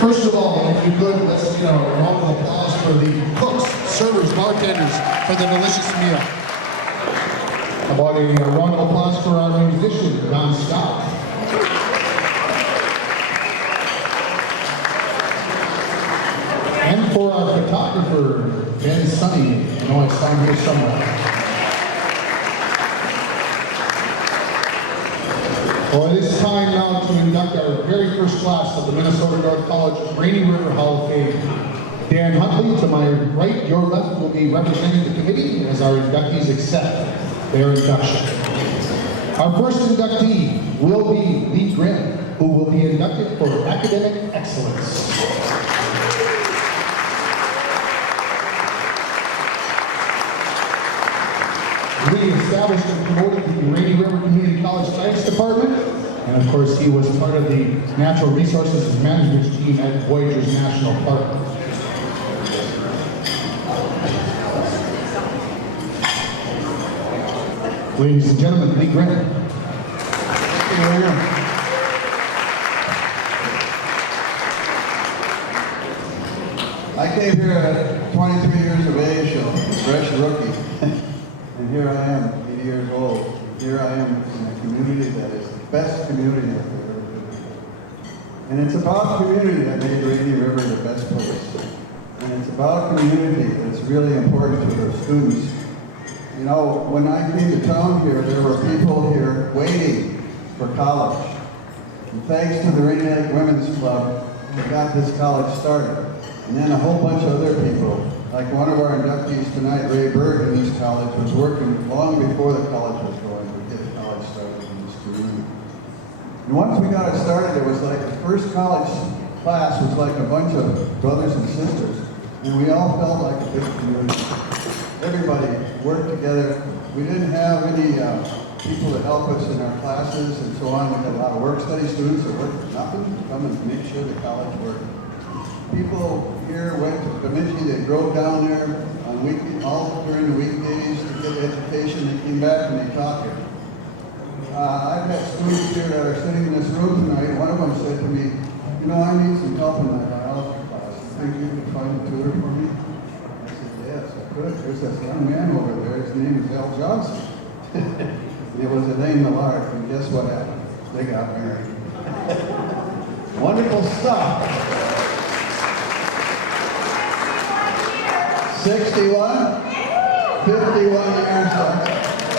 First of all, if you could, let's get a round of applause for the cooks, servers, bartenders for the delicious meal. How about a round of applause for our musician, Don Scott. And for our photographer, Ben Sunny. I know I saw him here somewhere. Well, it is time now to induct our very first class of the Minnesota North College Rainy River Hall of Fame. Dan Huntley, to my right, your left, will be representing the committee as our inductees accept their induction. Our first inductee will be Lee Grimm, who will be inducted for academic excellence. Lee established and promoted the Rainy River Community College Science Department, and of course he was part of the Natural Resources and Management team at Voyageurs National Park. Ladies and gentlemen, Lee Grimm. I came here at 23 years of age, a fresh rookie. And here I am, 80 years old. Here I am in a community that is the best community I've ever been in. And it's about community that made Rainy River the best place. And it's about community that's really important to the students. You know, when I came to town here, there were people here waiting for college. And thanks to the Rainy Lake Women's Club, we got this college started. And then a whole bunch of other people, like one of our inductees tonight, Ray Berg in East College, was working long before the college was going to get the college started in this community. And once we got it started, it was like the first college class was like a bunch of brothers and sisters, and we all felt like a big community. Everybody worked together. We didn't have any people to help us in our classes and so on. We had a lot of work study students that worked for nothing to come and make sure the college worked. People here went to Bemidji, they drove down there on all during the weekdays to get education. They came back and they taught here. I've had students here that are sitting in this room tonight. One of them said to me, you know, I need some help in my biology class. You think you could find a tutor for me? I said, yes, I could. There's this young man over there. His name is Al Johnson. It was Elaine Millard, and guess what happened? They got married. Wonderful stuff. 61, 51 years.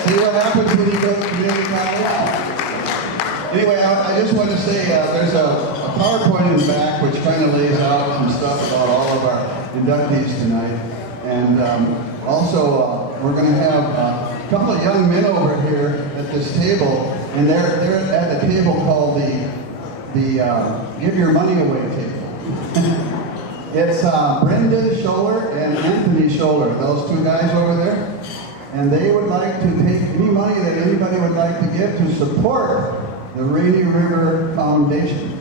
See what happens when you go to community college? Anyway, I just want to say there's a PowerPoint in the back which kind of lays out some stuff about all of our inductees tonight. And also, we're going to have a couple of young men over here at this table, and they're at a table called the Give Your Money Away table. It's Brenda Scholler and Anthony Scholler, those two guys over there. And they would like to take any money that anybody would like to give to support the Rainy River Foundation.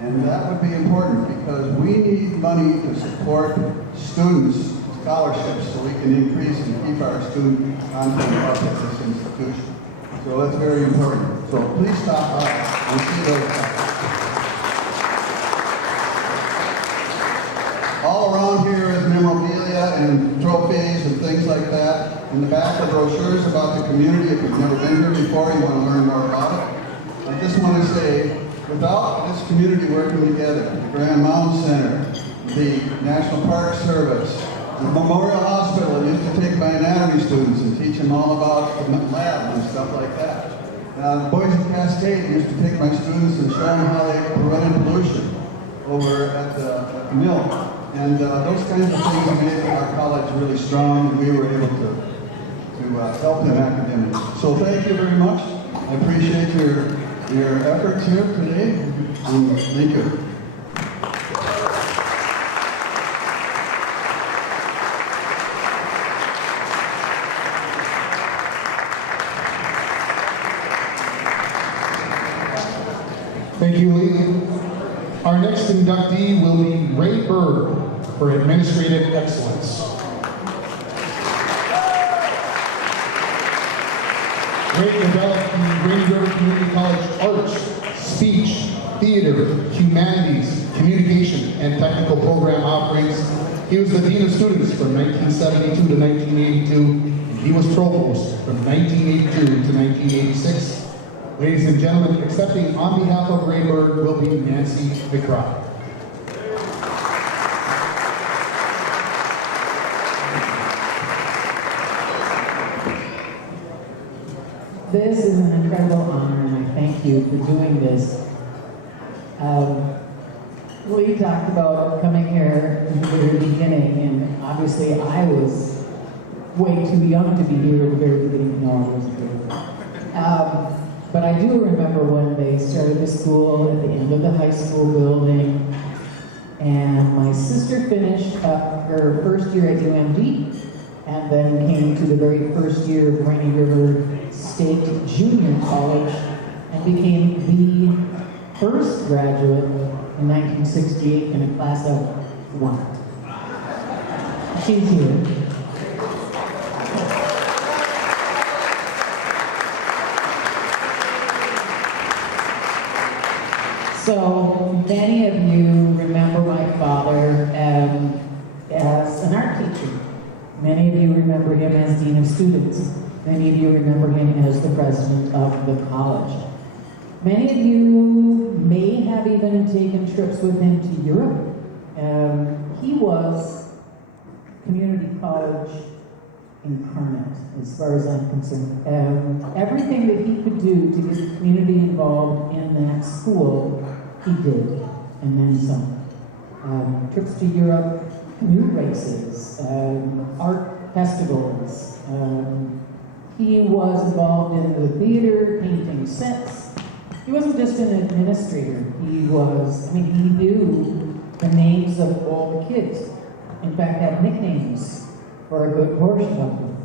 And that would be important because we need money to support students' scholarships so we can increase and keep our student content up at this institution. So that's very important. So please stop by and see those guys. All around here is memorabilia and trophies and things like that. In the back are brochures about the community. If you've never been here before, you want to learn more about it. I just want to say, without this community working together, the Grand Mound Center, the National Park Service, the Memorial Hospital used to take my anatomy students and teach them all about the lab and stuff like that. Boise Cascade used to take my students and show them how they prevented pollution over at the mill. And those kinds of things made our college really strong, and we were able to help them academically. So thank you very much. I appreciate your efforts here today, and thank you. Thank you, Lee. Our next inductee will be Ray Berg for Administrative Excellence. Ray developed the Rainy River Community College Arts, Speech, Theater, Humanities, Communication, and technical program offerings. He was the Dean of Students from 1972 to 1982, and he was Provost from 1982 to 1986. Ladies and gentlemen, accepting on behalf of Rayburg will be Nancy McBride. This is an incredible honor, and I thank you for doing this. Lee talked about coming here in the very beginning, and obviously I was way too young to be here at the very beginning. No, I wasn't here. But I do remember when they started the school at the end of the high school building, and my sister finished up her first year at UMD, and then came to the very first year of Rainy River State Junior College, and became the first graduate in 1968 in a class of one. She's here. So many of you remember my father as an art teacher. Many of you remember him as Dean of Students. Many of you remember him as the president of the college. Many of you may have even taken trips with him to Europe. He was community college incarnate, as far as I'm concerned. Everything that he could do to get the community involved in that school, he did, and then some. Trips to Europe, canoe races, art festivals. He was involved in the theater, painting sets. He wasn't just an administrator. He knew the names of all the kids. In fact, had nicknames for a good portion of them.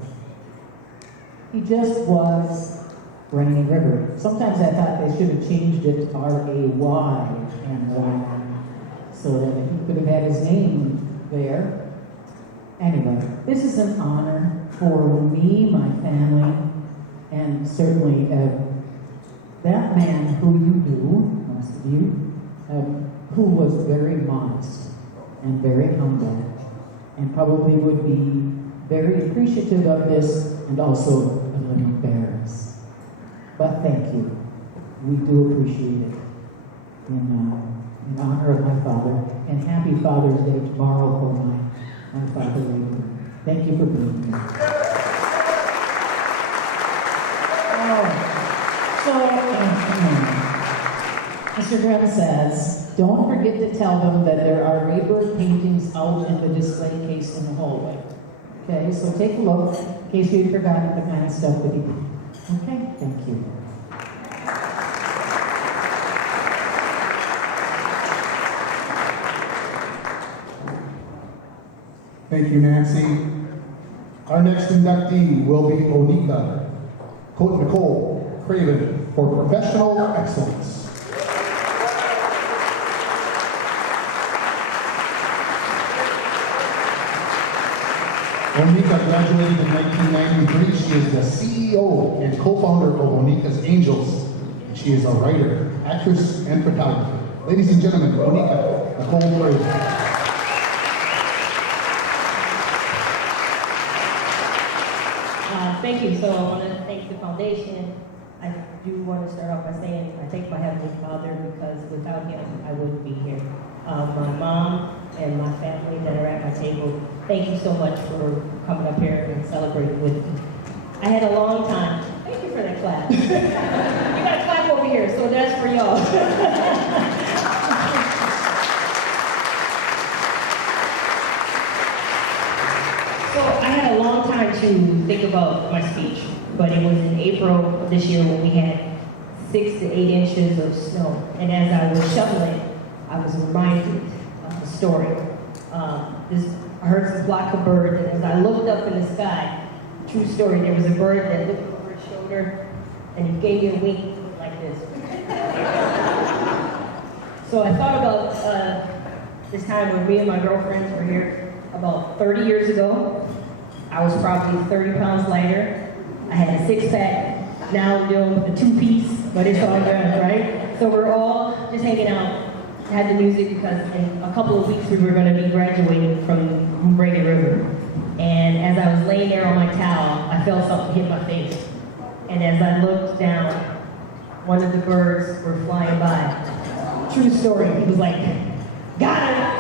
He just was Rainy River. Sometimes I thought they should have changed it to R-A-Y and Y, so that he could have had his name there. Anyway, this is an honor for me, my family, and certainly that man who you knew, most of you, who was very modest and very humble, and probably would be very appreciative of this and also a little embarrassed. But thank you. We do appreciate it. In honor of my father, and happy Father's Day tomorrow for my father, Rayburg. Thank you for being here. Mr. Grimm says, don't forget to tell them that there are Rayburg paintings out in the display case in the hallway. Okay, so take a look in case you've forgotten the kind of stuff that he did. Okay, thank you. Thank you, Nancy. Our next inductee will be Onika Nicole Craven for professional excellence. Onika graduated in 1993. She is the CEO and co-founder of Onika's Angels. She is a writer, actress, and photographer. Ladies and gentlemen, Onika Nicole Craven. Thank you. So I want to thank the foundation. I do want to start off by saying I thank my Heavenly Father because without him, I wouldn't be here. My mom and my family that are at my table, thank you so much for coming up here and celebrating with me. I had a long time. Thank you for that clap. You got to clap over here, so that's for y'all. So I had a long time to think about my speech, but it was in April of this year when we had 6 to 8 inches of snow. And as I was shoveling, I was reminded of the story. I heard some flock of birds, and as I looked up in the sky, true story, there was a bird that looked over his shoulder, and he gave me a wink like this. So I thought about this time when me and my girlfriends were here about 30 years ago. I was probably 30 pounds lighter. I had a 6-pack. Now I'm doing a 2-piece, but it's all good, right? So we're all just hanging out, had the music because in a couple of weeks we were going to be graduating from Rainy River. And as I was laying there on my towel, I felt something hit my face. And as I looked down, one of the birds were flying by. True story. He was like, got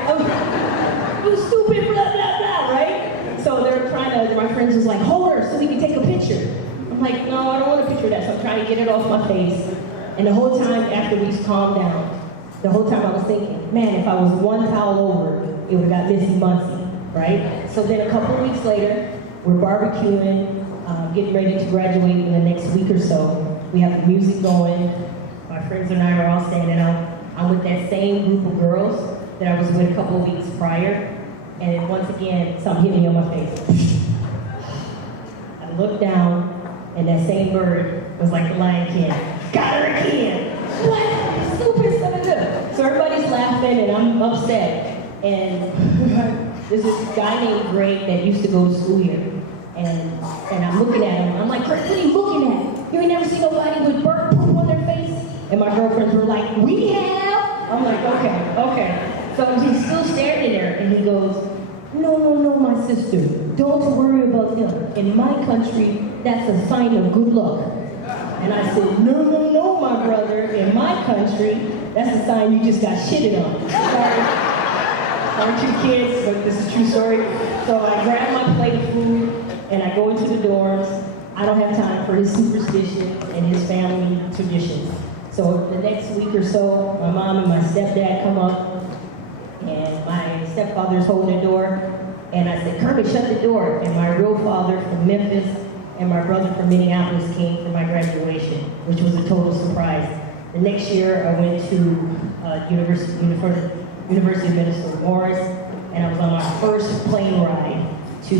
him. You stupid, blah, blah, blah, right? So they're trying to, my friends was like, hold her so we can take a picture. I'm like, no, I don't want a picture of that. So I'm trying to get it off my face. And the whole time after we calmed down, the whole time I was thinking, man, if I was one towel over, it would have got messy, right? So then a couple of weeks later, we're barbecuing, getting ready to graduate in the next week or so. We have the music going. My friends and I are all standing out. I'm with that same group of girls that I was with a couple of weeks prior. And then once again, something hit me on my face. I looked down, and that same bird was like the Lion King. Got her again! What? Stupid son of a gun. So everybody's laughing, and I'm upset. And there's this guy named Greg that used to go to school here. And I'm looking at him. I'm like, Greg, what are you looking at? You ain't never seen nobody with bird poop on their face? And my girlfriends were like, we have! I'm like, okay. So he's still standing there, and he goes, no, my sister. Don't worry about them. In my country, that's a sign of good luck. And I said, no, my brother. In my country, that's a sign you just got shitted on. Sorry. Aren't you kids? But this is a true story. So I grab my plate of food, and I go into the dorms. I don't have time for his superstitions and his family traditions. So the next week or so, my mom and my stepdad come up, and my stepfather's holding the door. And I said, Kermit, shut the door. And my real father from Memphis and my brother from Minneapolis came for my graduation, which was a total surprise. The next year, I went to University of Minnesota Morris, and I was on my first plane ride to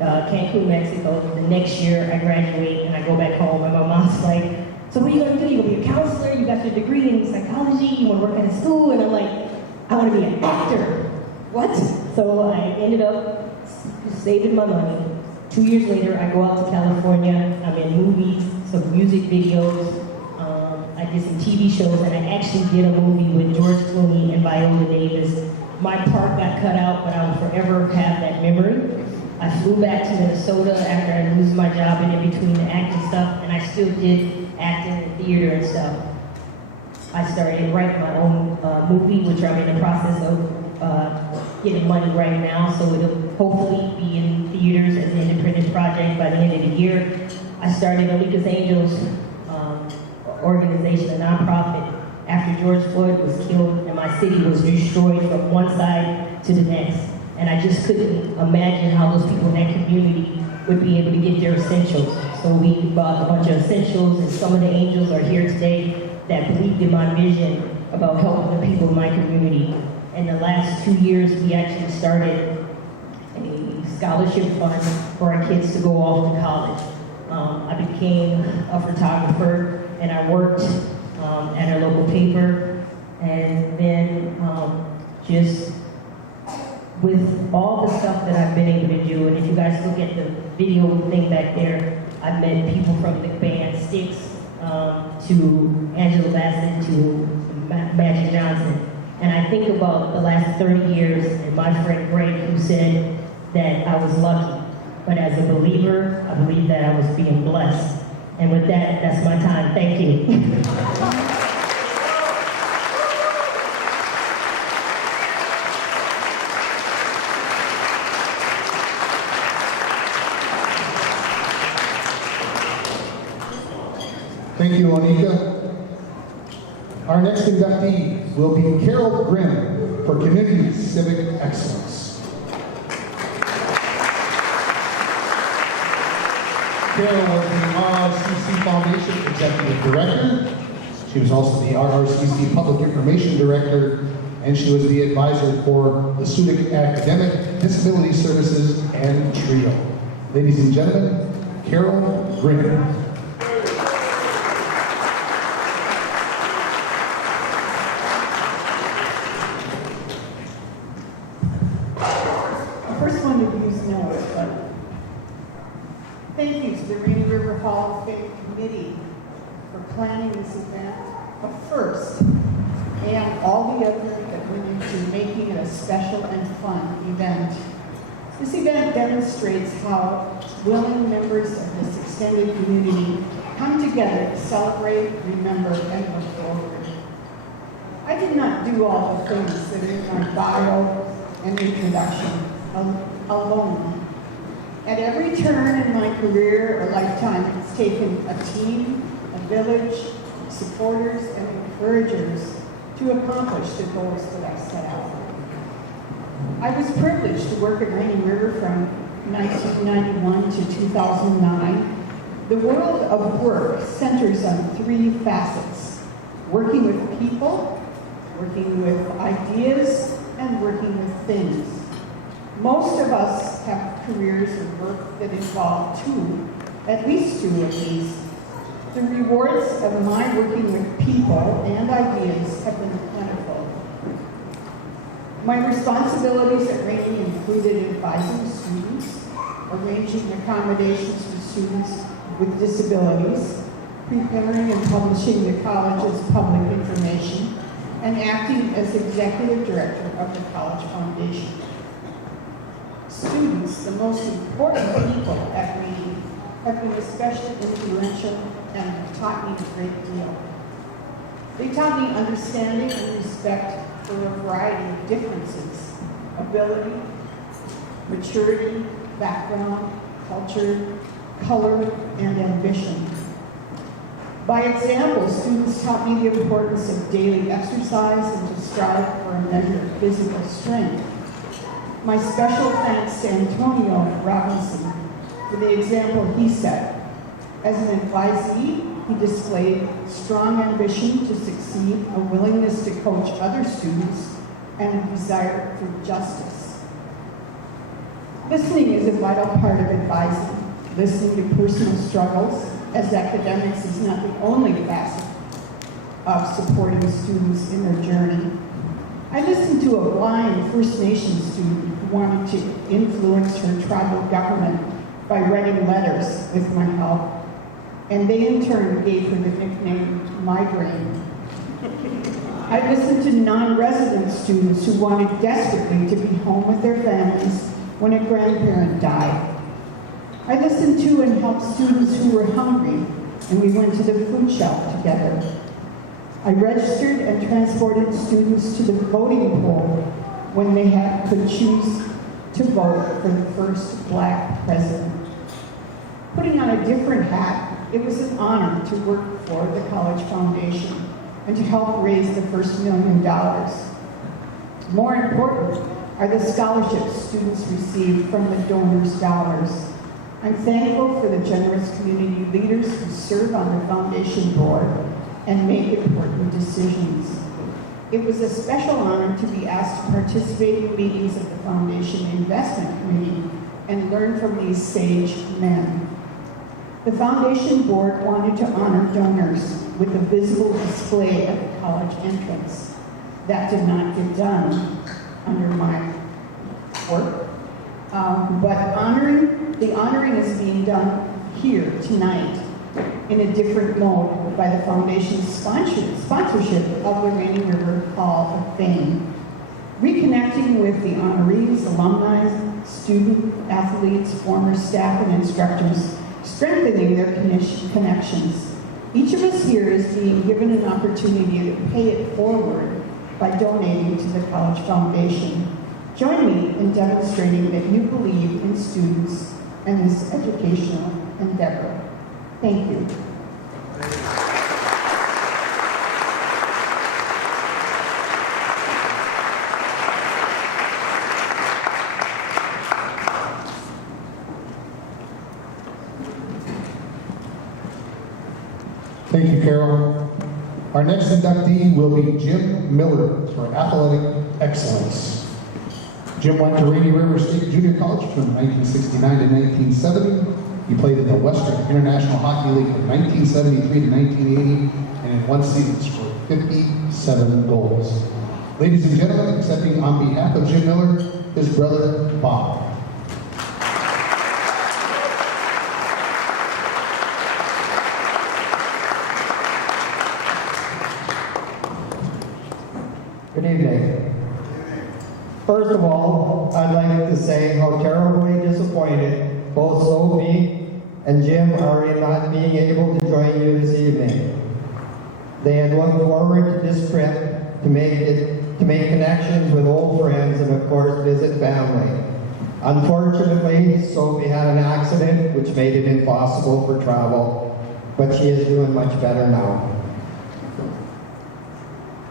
Cancun, Mexico. The next year, I graduate, and I go back home, and my mom's like, so what are you going to do? You going to be a counselor? You got your degree in psychology? You want to work at a school? And I'm like, I want to be an actor. What? So I ended up saving my money. 2 years later, I go out to California. I'm in movies, some music videos. I did some TV shows, and I actually did a movie with George Clooney and Viola Davis. My part got cut out, but I will forever have that memory. I flew back to Minnesota after I lose my job and in between the acting stuff, and I still did acting and theater and stuff. I started writing my own movie, which I'm in the process of getting money right now, so it'll hopefully be in theaters as an independent project by the end of the year. I started Alika's Angels organization, a nonprofit, after George Floyd was killed and my city was destroyed from one side to the next. And I just couldn't imagine how those people in that community would be able to get their essentials. So we bought a bunch of essentials, and some of the angels are here today that believed in my vision about helping the people in my community. In the last 2 years, we actually started a scholarship fund for our kids to go off to college. I became a photographer, and I worked at a local paper, and then just with all the stuff that I've been able to do, and if you guys look at the video thing back there, I've met people from the band Styx to Angela Bassett to Magic Johnson. And I think about the last 30 years and my friend Greg, who said that I was lucky. But as a believer, I believe that I was being blessed. And with that, that's my time. Thank you. Thank you, Onika. Our next inductee will be Carol Grimm for Community Civic Excellence. Carol was the RRCC Foundation Executive Director. She was also the RRCC Public Information Director, and she was the advisor for the Student Academic Disability Services and TRIO. Ladies and gentlemen, Carol Grimm. Thank you to the Rainy River Hall of Fame Committee for planning this event, a first, and all the other in making it a special and fun event. This event demonstrates how willing members of this extended community come together to celebrate, remember, and look forward. I did not do all the things that are in my bio and introduction alone. At every turn in my career or lifetime, it's taken a team, a village, supporters, and encouragers to accomplish the goals that I set out. I was privileged to work at Rainy River from 1991 to 2009. The world of work centers on three facets: working with people, working with ideas, and working with things. Most of us have careers or work that involve at least two of these. The rewards of my working with people and ideas have been plentiful. My responsibilities at Rainy included advising students, arranging accommodations for students with disabilities, preparing and publishing the college's public information, and acting as executive director of the College Foundation. Students, the most important people at Rainy, have been especially influential and have taught me a great deal. They taught me understanding and respect for a variety of differences: ability, maturity, background, culture, color, and ambition. By example, students taught me the importance of daily exercise and to strive for a measure of physical strength. My special thanks to Antonio Robinson for the example he set. As an advisee, he displayed strong ambition to succeed, a willingness to coach other students, and a desire for justice. Listening is a vital part of advising. Listening to personal struggles, as academics is not the only facet of supporting students in their journey. I listened to a blind First Nation student who wanted to influence her tribal government by writing letters with my help, and they in turn gave her the nickname Migraine. I listened to non-resident students who wanted desperately to be home with their families when a grandparent died. I listened to and helped students who were hungry, and we went to the food shelf together. I registered and transported students to the voting poll when they could choose to vote for the first Black president. Putting on a different hat, it was an honor to work for the College Foundation and to help raise the first $1 million. More important are the scholarships students received from the donors' dollars. I'm thankful for the generous community leaders who serve on the foundation board and make important decisions. It was a special honor to be asked to participate in meetings of the Foundation Investment Committee and learn from these sage men. The Foundation Board wanted to honor donors with a visible display at the college entrance. That did not get done under my work, but the honoring is being done here tonight in a different mode by the Foundation's sponsorship of the Rainy River Hall of Fame. Reconnecting with the honorees, alumni, student, athletes, former staff, and instructors, strengthening their connections. Each of us here is being given an opportunity to pay it forward by donating to the College Foundation. Join me in demonstrating that you believe in students and this educational endeavor. Thank you. Thank you, Carol. Our next inductee will be Jim Miller for athletic excellence. Jim went to Rainy River State Junior College from 1969 to 1970. He played in the Western International Hockey League from 1973 to 1980 and in one season scored 57 goals. Ladies and gentlemen, accepting on behalf of Jim Miller, his brother, Bob. Good evening. First of all, I'd like to say how terribly disappointed both Sophie and Jim are in not being able to join you this evening. They had looked forward to this trip to make connections with old friends and of course visit family. Unfortunately, Sophie had an accident which made it impossible for travel, but she is doing much better now.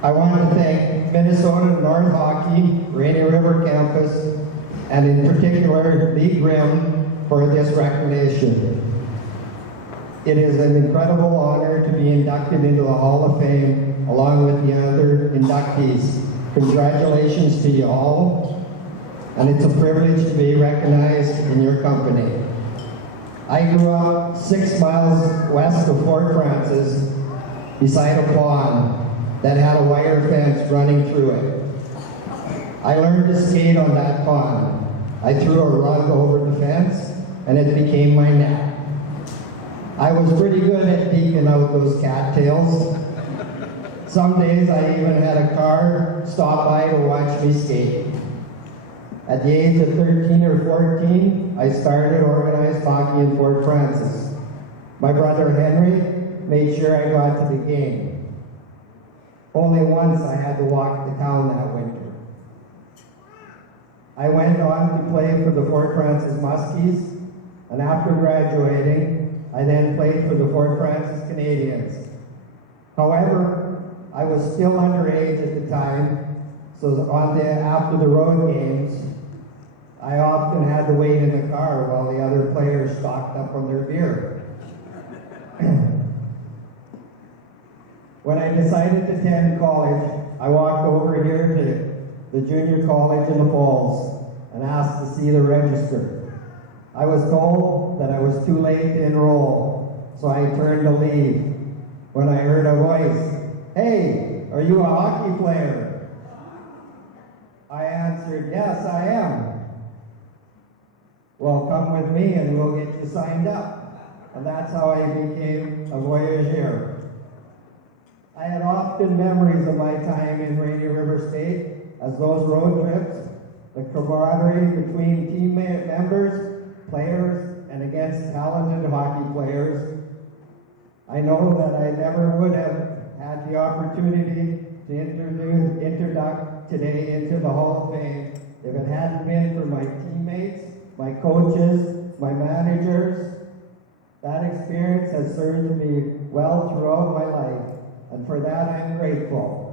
I want to thank Minnesota North Hockey, Rainy River Campus, and in particular Lee Grimm for this recognition. It is an incredible honor to be inducted into the Hall of Fame along with the other inductees. Congratulations to you all, and it's a privilege to be recognized in your company. I grew up 6 miles west of Fort Francis beside a pond that had a wire fence running through it. I learned to skate on that pond. I threw a rug over the fence and it became my net. I was pretty good at peeking out those cattails. Some days I even had a car stop by to watch me skate. At the age of 13 or 14, I started organized hockey in Fort Francis. My brother Henry made sure I got to the game. Only once I had to walk to town that winter. I went on to play for the Fort Francis Muskies, and after graduating, I then played for the Fort Francis Canadians. However, I was still underage at the time, so after the road games, I often had to wait in the car while the other players stocked up on their beer. When I decided to attend college, I walked over here to the junior college in the Falls and asked to see the register. I was told that I was too late to enroll, so I turned to leave when I heard a voice, "Hey, are you a hockey player?" I answered, "Yes, I am." "Well, come with me and we'll get you signed up." And that's how I became a voyageur. I had often memories of my time in Rainy River State, as those road trips, the camaraderie between team members, players, and against talented hockey players. I know that I never would have had the opportunity to induct today into the Hall of Fame if it hadn't been for my teammates, my coaches, my managers. That experience has served me well throughout my life, and for that I'm grateful.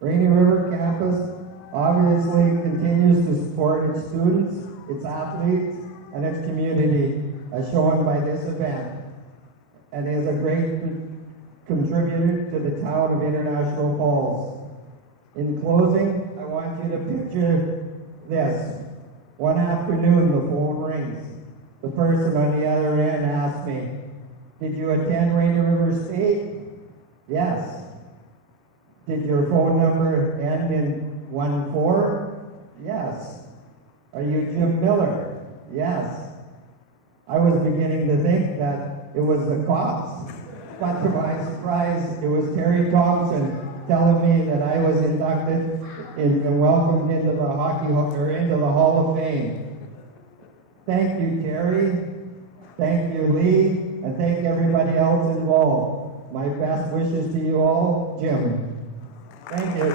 Rainy River Campus obviously continues to support its students, its athletes, and its community, as shown by this event, and is a great contributor to the town of International Falls. In closing, I want you to picture this. One afternoon, the phone rings. The person on the other end asked me, "Did you attend Rainy River State?" "Yes." "Did your phone number end in 14? "Yes." "Are you Jim Miller?" "Yes." I was beginning to think that it was the cops, but to my surprise, it was Terry Thompson telling me that I was inducted and welcomed into the into the Hall of Fame. Thank you, Terry. Thank you, Lee, and thank everybody else involved. My best wishes to you all, Jim. Thank you.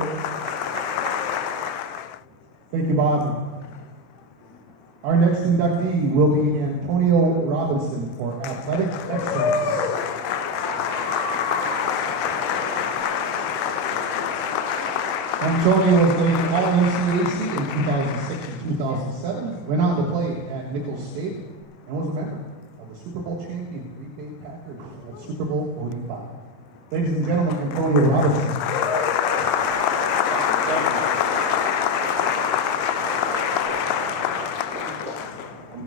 Thank you, Bob. Our next inductee will be Antonio Robinson for Athletic Excellence. Antonio was named All-NCAC in 2006 and 2007, went on to play at Nichols State, and was a member of the Super Bowl champion Green Bay Packers at Super Bowl 45. Ladies and gentlemen, Antonio Robinson.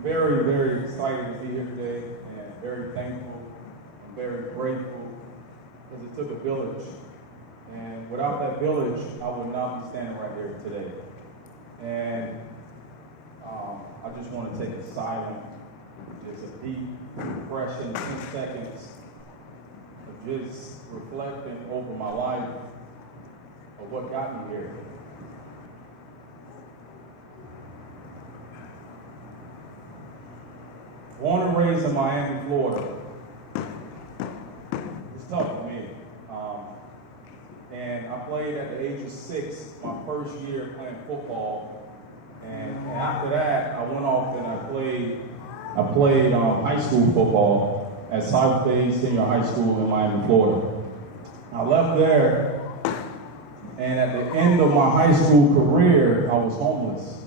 Very, very excited to be here today, and very thankful and very grateful, because it took a village. And without that village, I would not be standing right here today. And I just want to take a silent, just a deep, refreshing 2 seconds of just reflecting over my life of what got me here. Born and raised in Miami, Florida. It's tough for me. And I played at the age of 6, my first year playing football. And after that, I went off and I played high school football at South Bay Senior High School in Miami, Florida. I left there, and at the end of my high school career, I was homeless,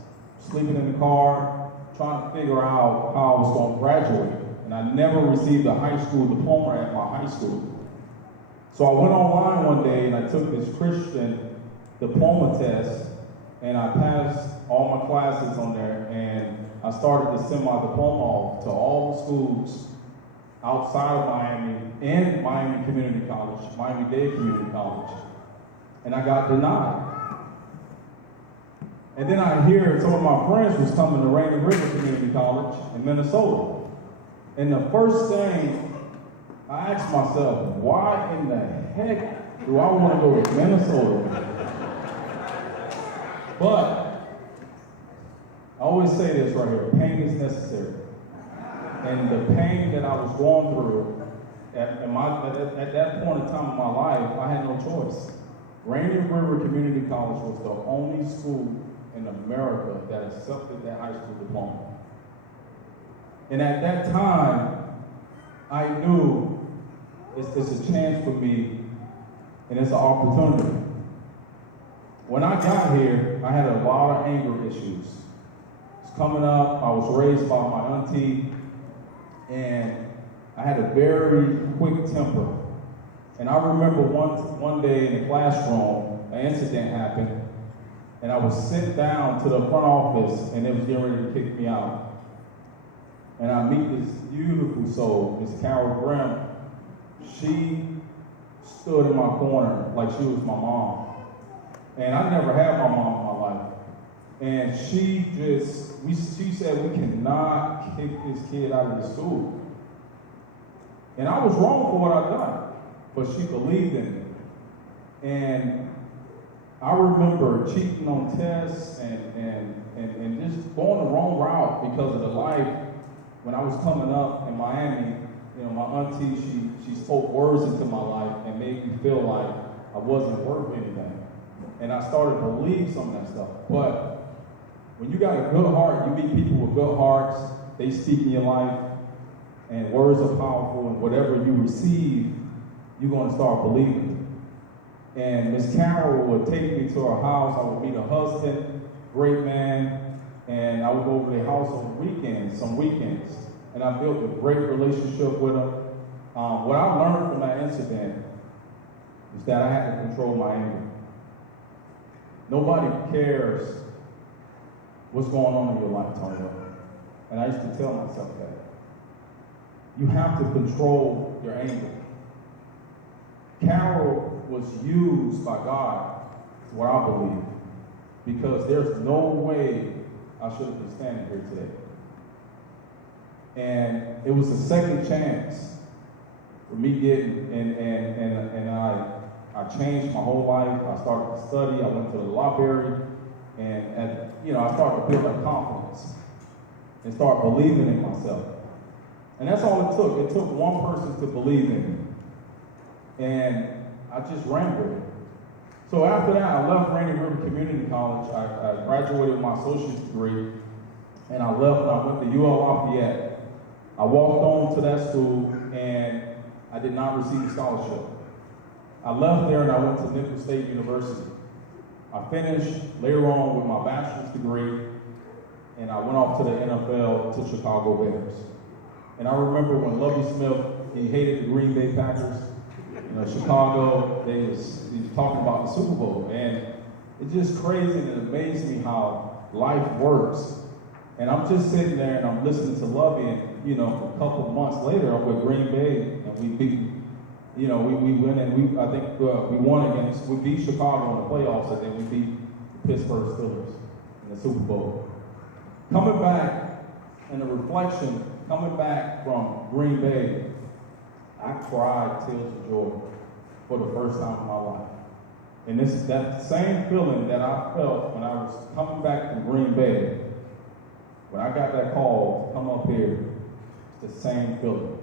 sleeping in the car, trying to figure out how I was going to graduate. And I never received a high school diploma at my high school. So I went online one day and I took this Christian diploma test, and I passed all my classes on there, and I started to send my diploma off to all the schools outside of Miami and Miami Community College, Miami-Dade Community College. And I got denied. And then I hear some of my friends was coming to Rainy River Community College in Minnesota. And the first thing I asked myself, why in the heck do I want to go to Minnesota? But I always say this right here, pain is necessary. And the pain that I was going through at that point in time in my life, I had no choice. Rainy River Community College was the only school in America that accepted that high school diploma. And at that time, I knew it's a chance for me and it's an opportunity. When I got here, I had a lot of anger issues. It's coming up, I was raised by my auntie, and I had a very quick temper. And I remember one day in the classroom, an incident happened, and I was sent down to the front office, and they was getting ready to kick me out. And I meet this beautiful soul, Miss Carol Graham. She stood in my corner like she was my mom. And I never had my mom in my life. And she said, we cannot kick this kid out of the school. And I was wrong for what I done, but she believed in me. And I remember cheating on tests and just going the wrong route because of the life. When I was coming up in Miami, my auntie, she spoke words into my life and made me feel like I wasn't worth anything. And I started to believe some of that stuff. But when you got a good heart, you meet people with good hearts, they speak in your life, and words are powerful, and whatever you receive, you're going to start believing. And Miss Carol would take me to her house. I would meet her husband, great man, and I would go over their house on weekends, some weekends. And I built a great relationship with her. What I learned from that incident is that I had to control my anger. Nobody cares what's going on in your life, Tony. And I used to tell myself that. You have to control your anger. Carol was used by God, is what I believe, because there's no way I should have been standing here today. And it was a second chance for me getting, and I changed my whole life. I started to study. I went to the library, and I started to build that confidence and start believing in myself. And that's all it took. It took one person to believe in me, and I just ran with it. So after that, I left Rainy River Community College. I graduated with my associate's degree, and I left and I went to UL Lafayette. I walked on to that school, and I did not receive a scholarship. I left there and I went to Nicholls State University. I finished later on with my bachelor's degree, and I went off to the NFL to Chicago Bears. And I remember when Lovie Smith, he hated the Green Bay Packers. Chicago, he was talking about the Super Bowl. And it's just crazy and it amazed me how life works. And I'm just sitting there and I'm listening to Lovie, and a couple months later I'm with Green Bay, and we beat, we win, and we won we beat Chicago in the playoffs, and then we beat the Pittsburgh Steelers in the Super Bowl. Coming back, and the reflection, coming back from Green Bay, I cried tears of joy for the first time in my life. And this is that same feeling that I felt when I was coming back from Green Bay, when I got that call to come up here the same feeling.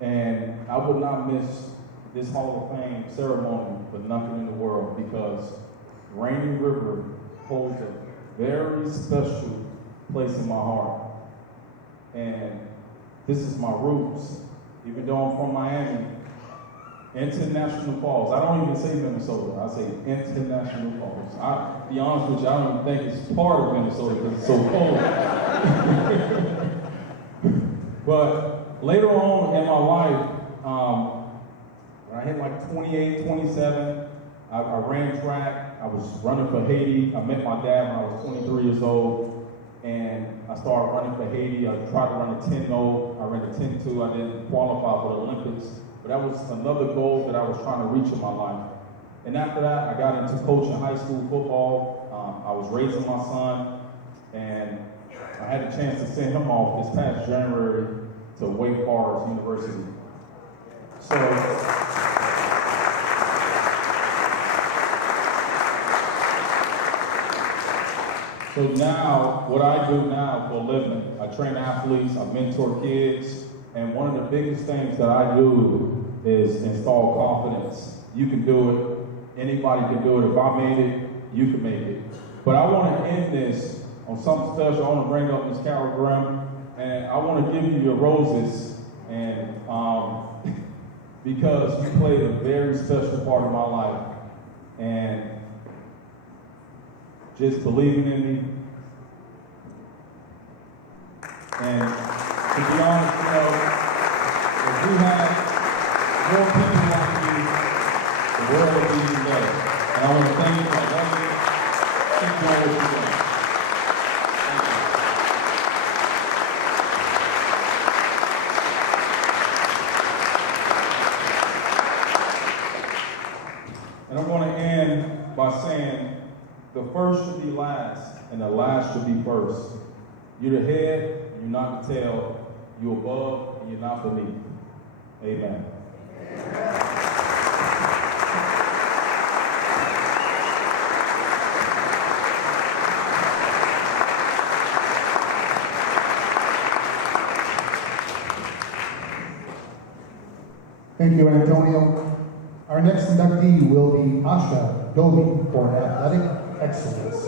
And I would not miss this Hall of Fame ceremony for nothing in the world, because Rainy River holds a very special place in my heart. And this is my roots. Even though I'm from Miami, International Falls. I don't even say Minnesota, I say International Falls. I'll be honest with you, I don't even think it's part of Minnesota because it's so cold. But later on in my life, when I hit like 28, 27, I ran track. I was running for Haiti. I met my dad when I was 23 years old, and I started running for Haiti. I tried to run a 10-0. I ran a 10-2. I didn't qualify for the Olympics, but that was another goal that I was trying to reach in my life. And after that, I got into coaching high school football. I was raising my son, and I had a chance to send him off this past January to Wake Forest University. So now, what I do now for a living, I train athletes, I mentor kids, and one of the biggest things that I do is install confidence. You can do it. Anybody can do it. If I made it, you can make it. But I want to end this on something special. I want to bring up Ms. Carol Grimm, and I want to give you your roses, and because you played a very special part of my life, and just believing in me. And to be honest, you know, if we had more people like you, the world would be even better. And I want to thank you. I love you. Keep doing what you're doing. And I'm going to end by saying, the first should be last, and the last should be first. You're the head, and you're not the tail. You're above, and you're not beneath. Amen. Thank you, Antonio. Our next inductee will be Asha Doby for athletic excellence.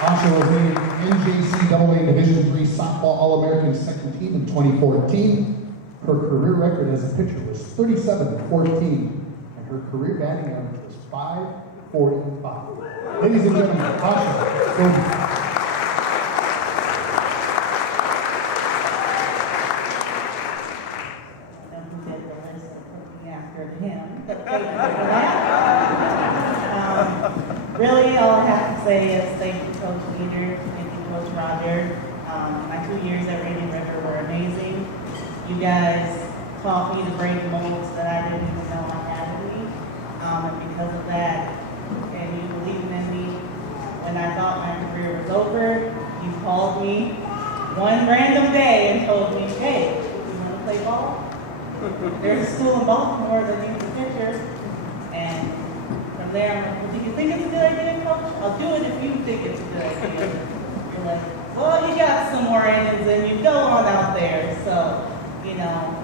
Asha was named NJCAA Division III Softball All-American Second Team in 2014. Her career record as a pitcher was 37-14, and her career batting average was .545. Ladies and gentlemen, Asha Doby. Really, all I have to say is thank you, Coach Leader, thank you, Coach Roger. My 2 years at Rainy River were amazing. You guys taught me the brave moments that I didn't even know I had in me. And because of that, and you believing in me, when I thought my career was over, you called me one random day and told me, hey, you want to play ball? There's a school in Baltimore that needs a pitcher. And from there, I'm like, well, do you think it's a good idea, Coach? I'll do it if you think it's a good idea. You're like, well, you got some more innings and you go on out there. So, you know,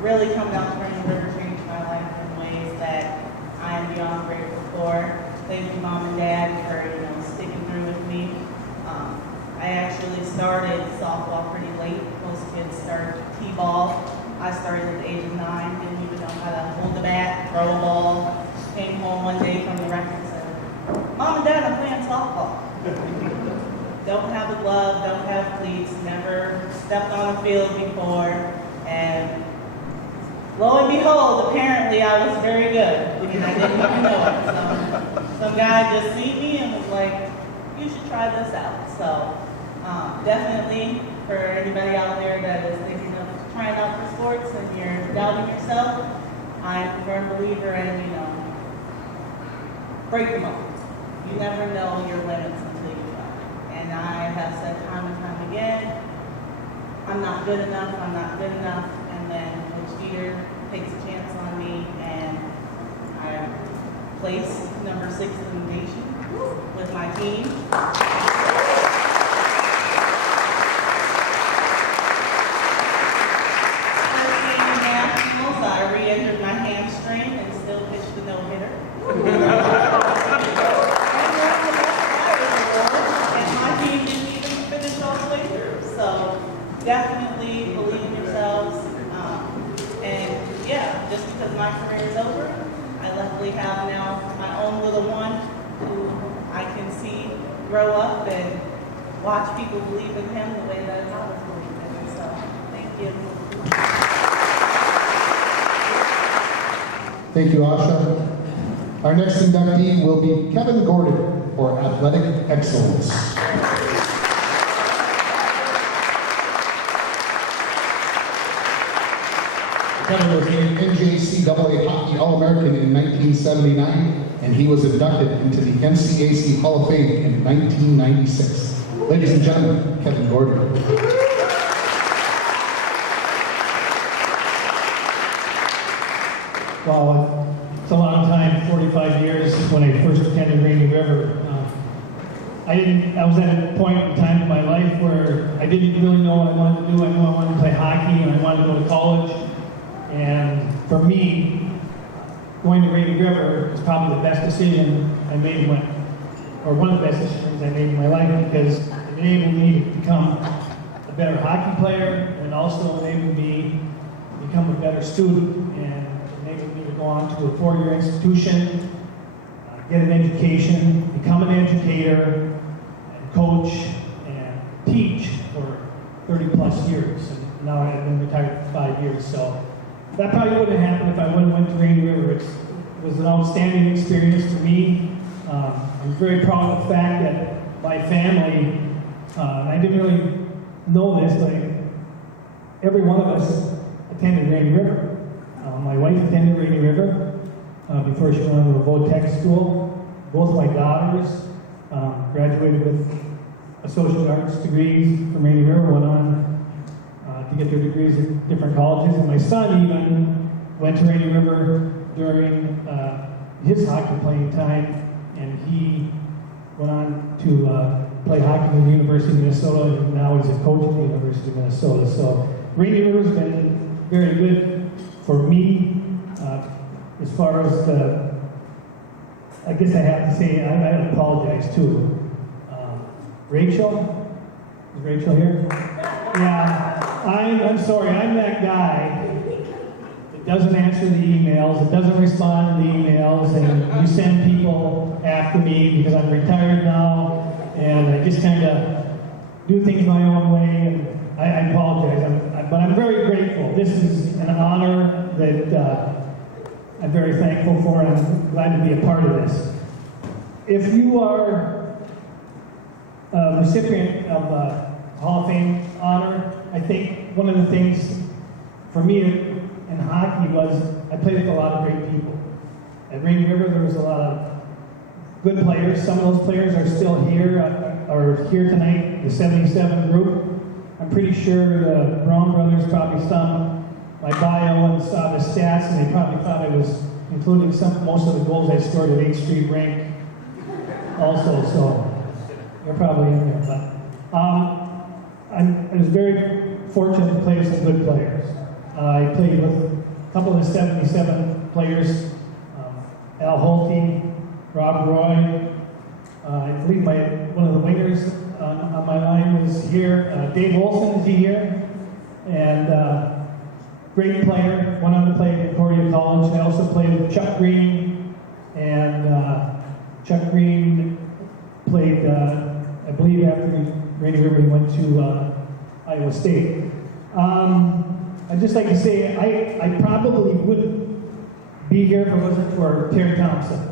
really coming out to Rainy River changed my life in ways that I am beyond grateful for. Thank you, Mom and Dad, for, you know, sticking through with me. I actually started softball pretty late. Most kids start t-ball. I started at the age of 9, didn't even know how to hold the bat, throw a ball. Came home one day from the rec and said, Mom and Dad, I'm playing softball. Don't have a glove, don't have cleats, never stepped on a field before. And lo and behold, apparently I was very good. And I didn't even know it. So some guy just seen me and was like, you should try this out. So definitely for anybody out there that is thinking of trying out for sports and you're doubting yourself, I'm a firm believer in, you know, break them up. You never know your limits until you try. And I have said time and time again, I'm not good enough, I'm not good enough. And then Coach Peter takes a chance on me and I place number 6 in the nation. with my team. First game in nationals, I re-injured my hamstring and still pitched the no-hitter. And my team didn't even finish all the way through. So definitely believe in yourselves. And yeah, just because my career is over, I luckily have now my own little one who I can see grow up and watch people believe in him the way that I was believing in him. So thank you. Thank you, Asha. Our next inductee will be Kevin Gordon for Athletic Excellence. Kevin was named NJCAA Hockey All-American in 1979, and he was inducted into the NCAC Hall of Fame in 1996. Ladies and gentlemen, Kevin Gordon. Well, it's a long time, 45 years, when I first attended Rainy River. I was at a point in time in my life where I didn't really know what I wanted to do. I knew I wanted to play hockey and I wanted to go to college. And for me, going to Rainy River was probably the best decision I made or one of the best decisions I made in my life, because it enabled me to become a better hockey player and also enabled me to become a better student and enabled me to go on to a four-year institution, get an education, become an educator, and coach and teach for 30 plus years. And now I've been retired for 5 years, so that probably wouldn't have happened if I wouldn't have went to Rainy River. It was an outstanding experience for me. I'm very proud of the fact that my family, and I didn't really know this, but every one of us attended Rainy River. My wife attended Rainy River before she went on to a Vo-Tech school. Both my daughters graduated with associate arts degrees from Rainy River, went on to get their degrees at different colleges. And my son even went to Rainy River during his hockey playing time, and he went on to play hockey at the University of Minnesota, and now he's a coach at the University of Minnesota. So Rainy River's been very good for me as far as I guess I have to say, I apologize too. Rachel? Is Rachel here? Yeah, I'm sorry, I'm that guy that doesn't answer the emails, that doesn't respond to the emails, and you send people after me because I'm retired now, and I just kind of do things my own way, and I apologize, but I'm very grateful. This is an honor that I'm very thankful for, and I'm glad to be a part of this. If you are a recipient of a Hall of Fame honor, I think one of the things for me in hockey was I played with a lot of great people. At Rainy River, there was a lot of good players. Some of those players are still here, are here tonight, the 77 group. I'm pretty sure the Brown brothers probably saw my bio and saw the stats, and they probably thought I was including most of the goals I scored at 8th Street Rink also, so they're probably in there. But I was very fortunate to play with some good players. I played with a couple of the 77 players, Al Holte, Rob Roy, I believe one of the wingers on my line was here. Dave Olson, is he here? And great player, went on to play at Concordia College. I also played with Chuck Green, and Chuck Green played, I believe after Rainy River, he went to Iowa State. I'd just like to say, I probably wouldn't be here if it wasn't for Terry Thompson.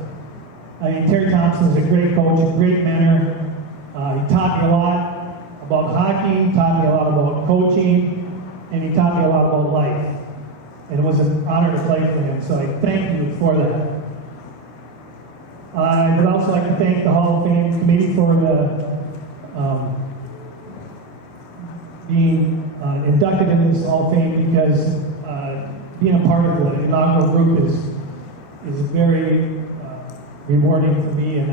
I mean, Terry Thompson is a great coach, a great mentor. He taught me a lot about hockey, taught me a lot about coaching, and he taught me a lot about life. And it was an honor to play for him, so I thank you for that. I would also like to thank the Hall of Fame committee for being inducted in this Hall of Fame, because being a part of the inaugural group is very rewarding for me, and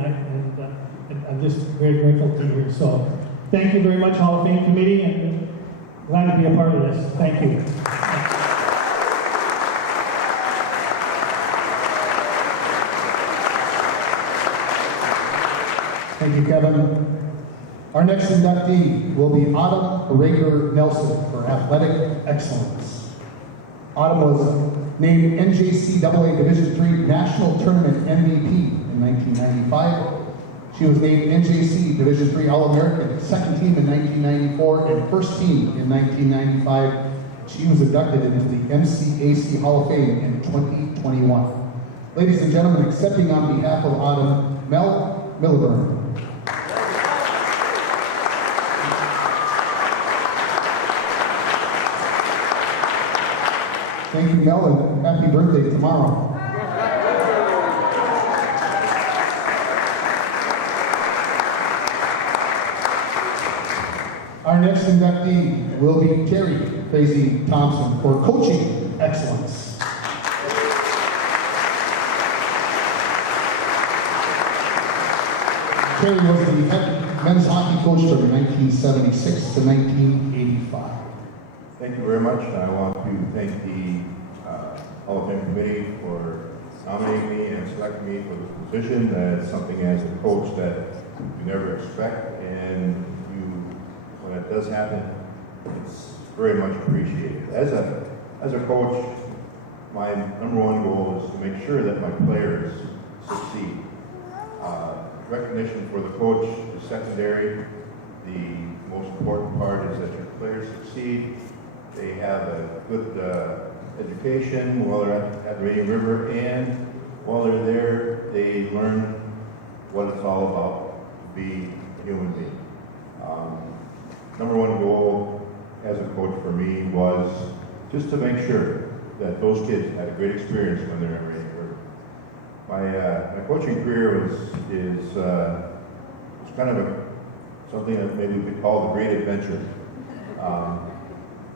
I'm just very grateful to be here. So thank you very much, Hall of Fame Committee, and glad to be a part of this. Thank you. Thank you, Kevin. Our next inductee will be Autumn Rager Nelson for athletic excellence. Autumn was named NJCAA Division III National Tournament MVP in 1995. She was named NJC Division III All-American, second team in 1994, and first team in 1995. She was inducted into the MCAC Hall of Fame in 2021. Ladies and gentlemen, accepting on behalf of Autumn, Mel Milliburn. Thank you, Mel, and happy birthday tomorrow. Our next inductee will be Terry Crazy Thompson for coaching excellence. Terry was the head men's hockey coach from 1976 to 1985. Thank you very much. I want to thank the Hall of Fame Committee for nominating me and selecting me for this position. That's something as a coach that you never expect, and when it does happen, it's very much appreciated. As a coach, my number one goal is to make sure that my players succeed. Recognition for the coach is secondary. The most important part is that your players succeed. They have a good education while they're at the Rainy River, and while they're there, they learn what it's all about to be a human being. Number one goal as a coach for me was just to make sure that those kids had a great experience when they're in Rainy River. My coaching career is kind of something that maybe we could call the great adventure.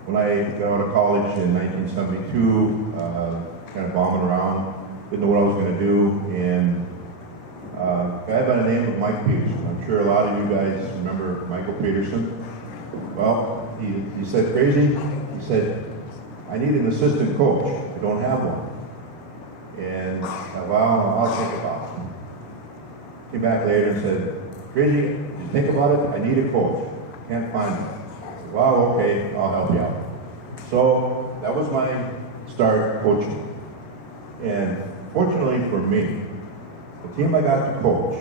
When I got out of college in 1972, kind of bombing around, didn't know what I was going to do, and a guy by the name of Mike Peterson. I'm sure a lot of you guys remember Michael Peterson. Well, he said, Crazy, he said, I need an assistant coach. I don't have one. And well, I'll think about it. Came back later and said, Crazy, did you think about it? I need a coach. Can't find one. Well, okay, I'll help you out. So that was my start coaching. And fortunately for me, the team I got to coach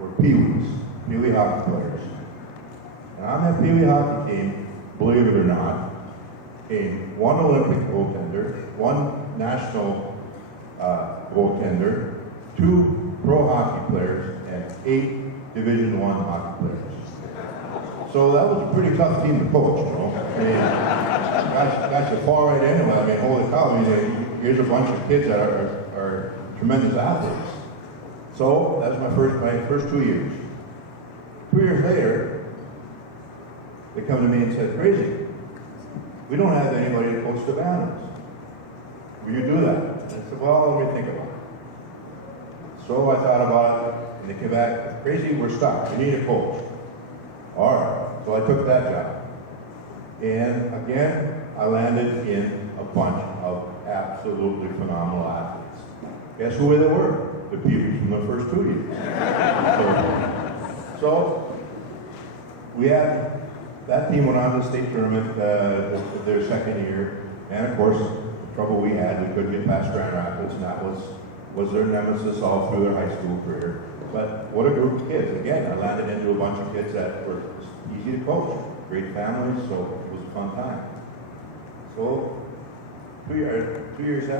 were Pee-wee hockey players. And on that Pee-wee hockey team, believe it or not, came one Olympic goaltender, one national goaltender, 2 pro hockey players, and 8 Division I hockey players. So that was a pretty tough team to coach, you know. I mean, guys should fall right in. I mean, holy cow, I mean, here's a bunch of kids that are tremendous athletes. So that was my first 2 years. 2 years later, they come to me and said, Crazy, we don't have anybody to coach the Banners. Will you do that? And I said, well, let me think about it. So I thought about it, and they came back, Crazy, we're stuck. We need a coach. All right. So I took that job. And again, I landed in a bunch of absolutely phenomenal athletes. Guess who they were? The people from the first 2 years. So we had, that team went on to the state tournament their second year. And of course, the trouble we had, we couldn't get past Grand Rapids, and that was their nemesis all through their high school career. But what a group of kids. Again, I landed into a bunch of kids that were easy to coach. Great families, so it was a fun time. So 2 years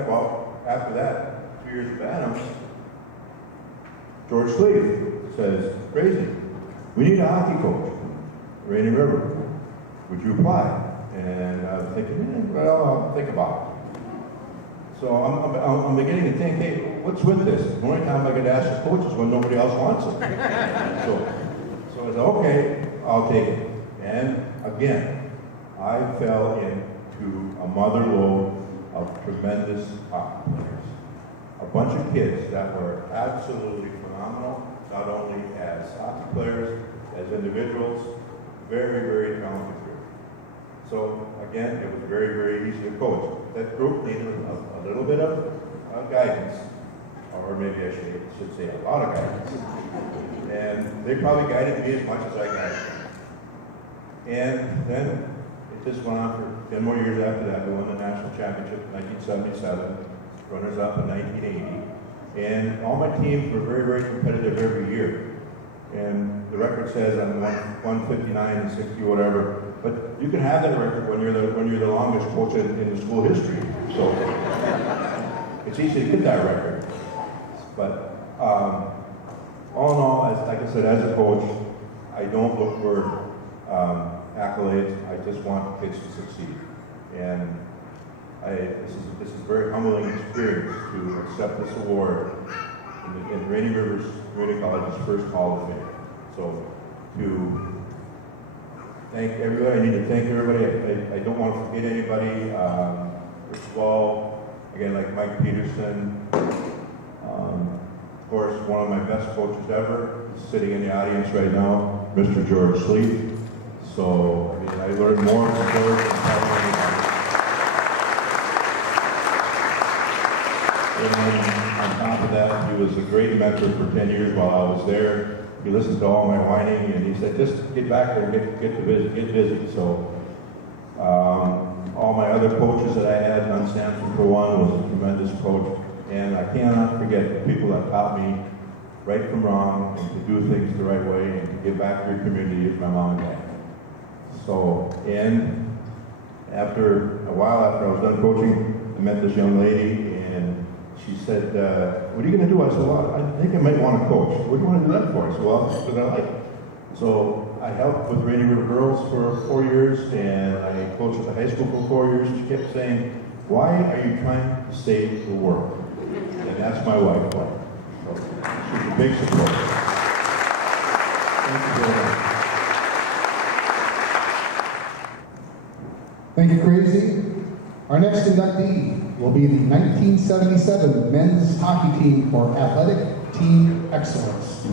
after that, 2 years of Adams, George Sleeve says, Crazy, we need a hockey coach, Rainy River. Would you apply? And I was thinking, well, I'll think about it. So I'm beginning to think, hey, what's with this? The only time I get asked to coach is when nobody else wants it. So I said, okay, I'll take it. And again, I fell into a mother lode of tremendous hockey players. A bunch of kids that were absolutely phenomenal, not only as hockey players, as individuals, very, very talented group. So again, it was very, very easy to coach. That group needed a little bit of guidance, or maybe I should say a lot of guidance. And they probably guided me as much as I guided them. And then it just went on for 10 more years after that. We won the national championship in 1977, runners-up in 1980. And all my teams were very, very competitive every year. And the record says I'm 159 and 60, whatever. But you can have that record when you're the longest coach in the school history. So it's easy to get that record. But all in all, like I said, as a coach, I don't look for accolades. I just want kids to succeed. And this is a very humbling experience to accept this award in Rainy Rivers Community College's first Hall of Fame. So to thank everybody, I need to thank everybody. I don't want to forget anybody. First of all, again, like Mike Peterson, of course, one of my best coaches ever, sitting in the audience right now, Mr. George Sleep. So, I mean, I learned more from George than probably anybody. And then on top of that, he was a great mentor for 10 years while I was there. He listened to all my whining, and he said, just get back there and get busy. So, all my other coaches that I had, Don Sampson for one, was a tremendous coach. And I cannot forget the people that taught me right from wrong and to do things the right way and to give back to your community is my mom and dad. So, and after a while, after I was done coaching, I met this young lady and she said, what are you going to do? I said, well, I think I might want to coach. What do you want to do that for? I said, well, that's what I like. So I helped with Rainy River Girls for 4 years and I coached at the high school for 4 years. She kept saying, why are you trying to save the world? And that's my wife, so she's a big support. Thank you very much. Thank you, Crazy. Our next inductee will be the 1977 men's hockey team for athletic team excellence.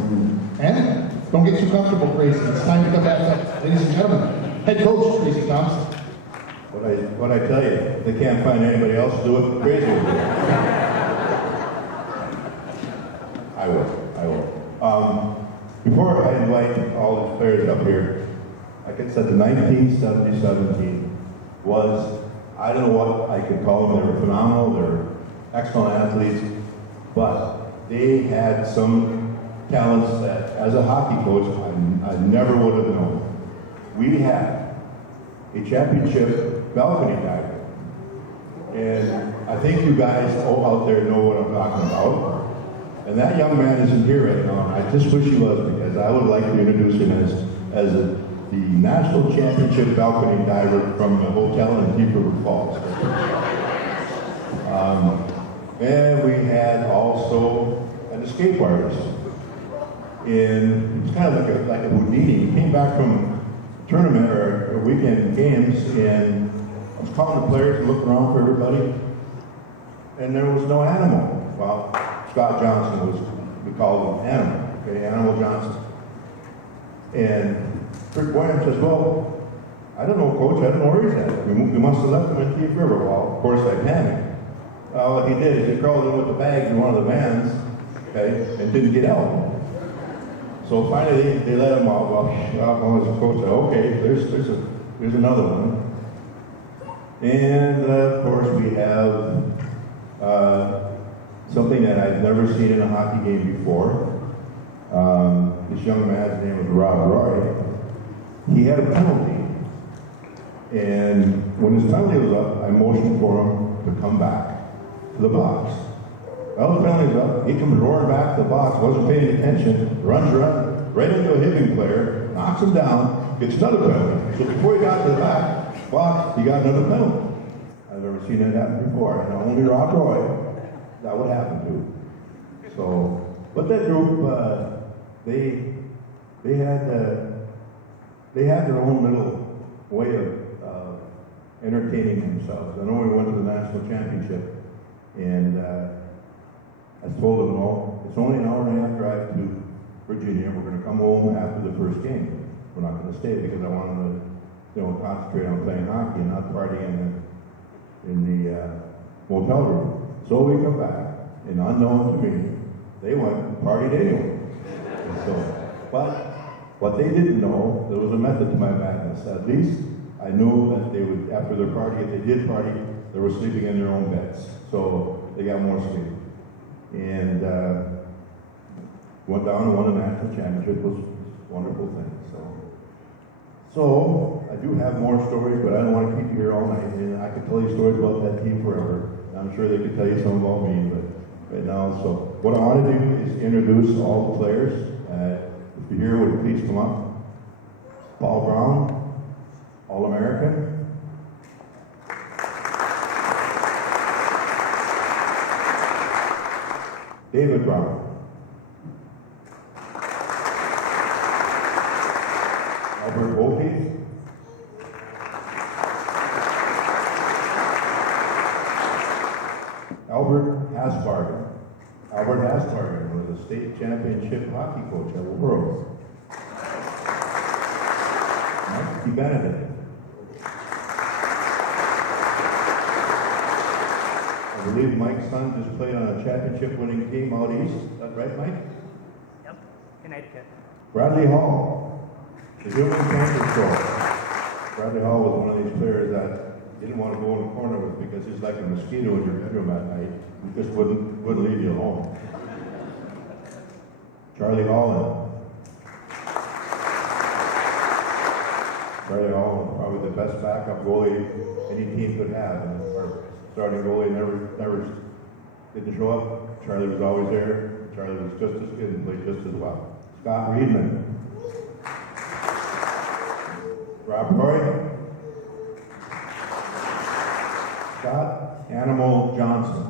And don't get too comfortable, Crazy. It's time to come back up. Ladies and gentlemen, head coach Crazy Thompson. What I tell you, they can't find anybody else to do it. Crazy. I will. Before I invite all these players up here, like I said, the 1977 team was, I don't know what I could call them. They were phenomenal. They were excellent athletes, but they had some talents that, as a hockey coach, I never would have known. We had a championship balcony diver, and I think you guys out there know what I'm talking about. And that young man isn't here right now, and I just wish he was, because I would like to introduce him as the national championship balcony diver from the hotel in Deep River Falls. And we had also an escape artist. And it's kind of like a Houdini. He came back from a tournament or weekend games, and I was calling the players and looking around for everybody, and there was no animal. Well, Scott Johnson was, we called him Animal, okay, Animal Johnson. And Rick Williams says, well, I don't know, Coach, I don't know where he's at. We must have left him in Deep River. Well, of course, I panicked. What he did is he crawled in with the bags in one of the vans, okay, and didn't get out. So finally, they let him out. Well, as a coach said, okay, there's another one. And of course, we have something that I've never seen in a hockey game before. This young man's name was Rob Roy. He had a penalty. And when his penalty was up, I motioned for him to come back to the box. Well, his penalty's up. He comes roaring back to the box, wasn't paying attention, runs right into a Hibbing player, knocks him down, gets another penalty. So before he got to the back box, he got another penalty. I've never seen that happen before. And only Rob Roy, that would happen to. So, but that group, they had their own little way of entertaining themselves. I know we went to the national championship, and I told them, well, it's only an hour and a half drive to Virginia. We're going to come home after the first game. We're not going to stay because I want them to, concentrate on playing hockey and not partying in the motel room. So we come back, and unknown to me, they went and partied anyway. But what they didn't know, there was a method to my madness. At least I knew that they would, after their party, if they did party, they were sleeping in their own beds. So they got more sleep. And went down and won the national championship. It was a wonderful thing. So I do have more stories, but I don't want to keep you here all night. And I could tell you stories about that team forever. I'm sure they could tell you some about me, but right now, so what I want to do is introduce all the players. If you're here, would you please come up? Paul Brown, All-American. David Brown. Albert Volke. Albert Hasbargen. Albert Hasbargen was a state championship hockey coach at the World. Mike Benedict. I believe Mike's son just played on a championship winning team out east. Is that right, Mike? Yep, Connecticut. Bradley Hall, the human cancer control. Bradley Hall was one of these players that didn't want to go in the corner with because he's like a mosquito in your bedroom at night. He just wouldn't leave you alone. Charlie Holland. Charlie Holland, probably the best backup goalie any team could have. And our starting goalie never didn't show up. Charlie was always there. Charlie was just as good and played just as well. Scott Reedman. Rob Roy. Scott Animal Johnson.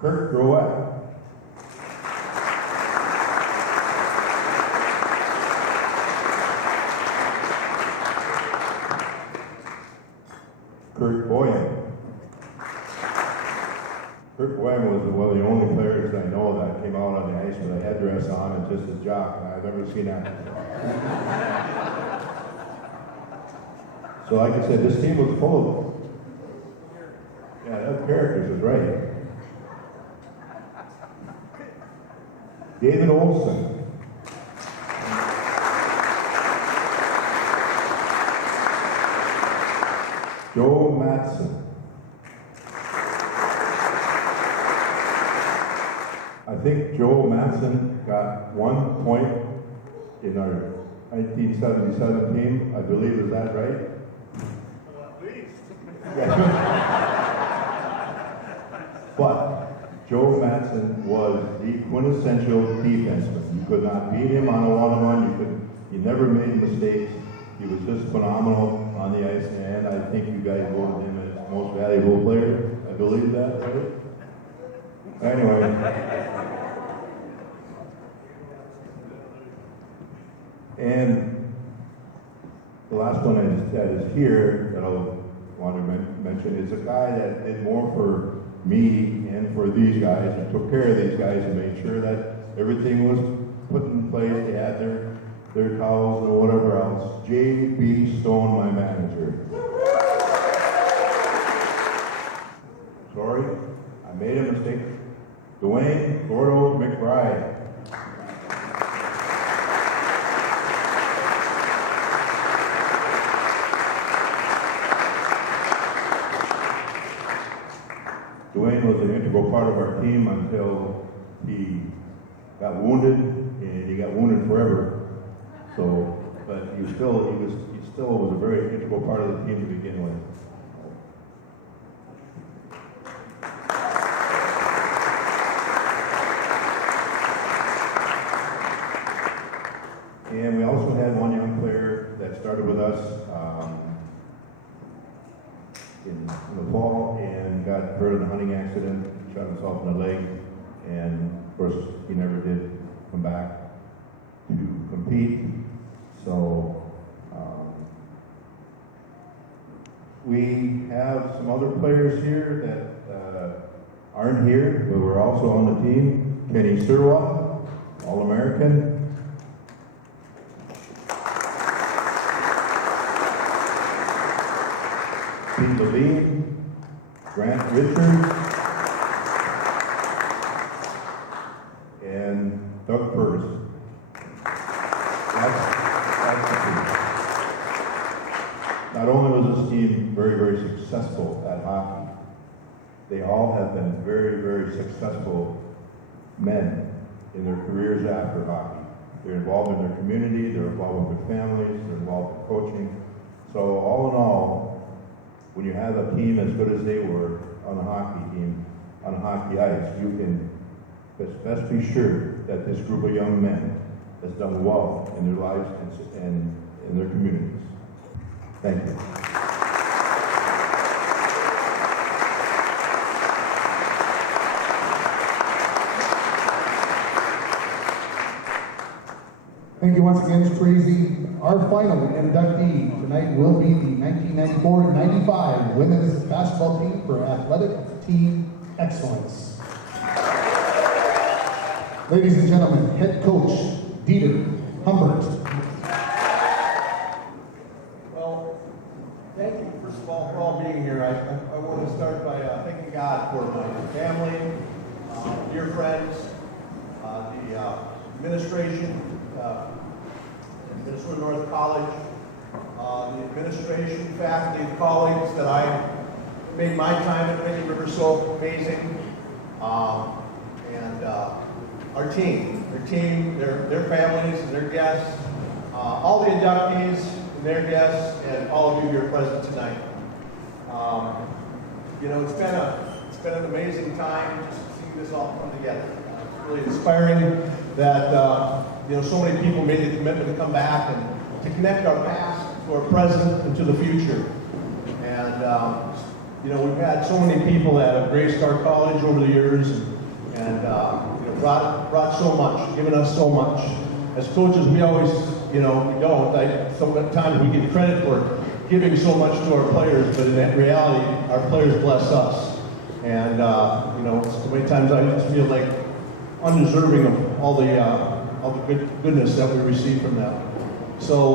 Kirk Drouet. Kurt Boyan. Kurt Boyan was one of the only players that I know that came out on the ice with a headdress on and just a jock. I've never seen that. So like I said, this team was full of them. Yeah, that characters is right. David Olson. Joe Matson. I think Joe Matson got 1 point in our 1977 team. I believe, is that right? But Joe Matson was the quintessential defenseman. You could not beat him on a one-on-one. He never made mistakes. He was just phenomenal on the ice, and I think you guys voted him as most valuable player. I believe that, right? Anyway. And the last one that is here that I want to mention is a guy that did more for me and for these guys and took care of these guys and made sure that everything was put in place. They had their towels or whatever else. J.B. Stone, my manager. Sorry, I made a mistake. Dwayne Gordo McBride. Dwayne was an integral part of our team until he got wounded, and he got wounded forever. So, but he still was a very integral part of the team to begin with. And we also had one young player that started with us in the fall and got hurt in a hunting accident, shot himself in the leg, and of course he never did come back to compete. So We have some other players here that aren't here, but were also on the team. Kenny Sirwa, All-American. Pete Levine, Grant Richards, and Doug Ferguson. That's the team. Not only was this team very, very successful at hockey, they all have been very, very successful men in their careers after hockey. They're involved in their community, they're involved with their families, they're involved in coaching. So all in all, when you have a team as good as they were on a hockey team, on a hockey ice, you can best be sure that this group of young men has done well in their lives and in their communities. Thank you. Thank you once again, Tracy. Our final inductee tonight will be the 1994-95 women's basketball team for athletic team excellence. Ladies and gentlemen, head coach Dieter Humbert. Well, thank you, first of all, for all being here. I want to start by thanking God for my family, dear friends, the administration, Minnesota North College, the administration, faculty, and colleagues that I made my time at Rainy River so amazing, and our team, their families and their guests, all the inductees and their guests, and all of you here present tonight. You know, it's been an amazing time just seeing this all come together. It's really inspiring that you know, so many people made the commitment to come back and to connect our past to our present and to the future. And you know, we've had so many people that have graced our college over the years, and you know, brought so much, given us so much. As coaches, we always, you know, we don't. Sometimes we get credit for giving so much to our players, but in reality, our players bless us. And you know, so many times I just feel like undeserving of all the goodness that we receive from them. So,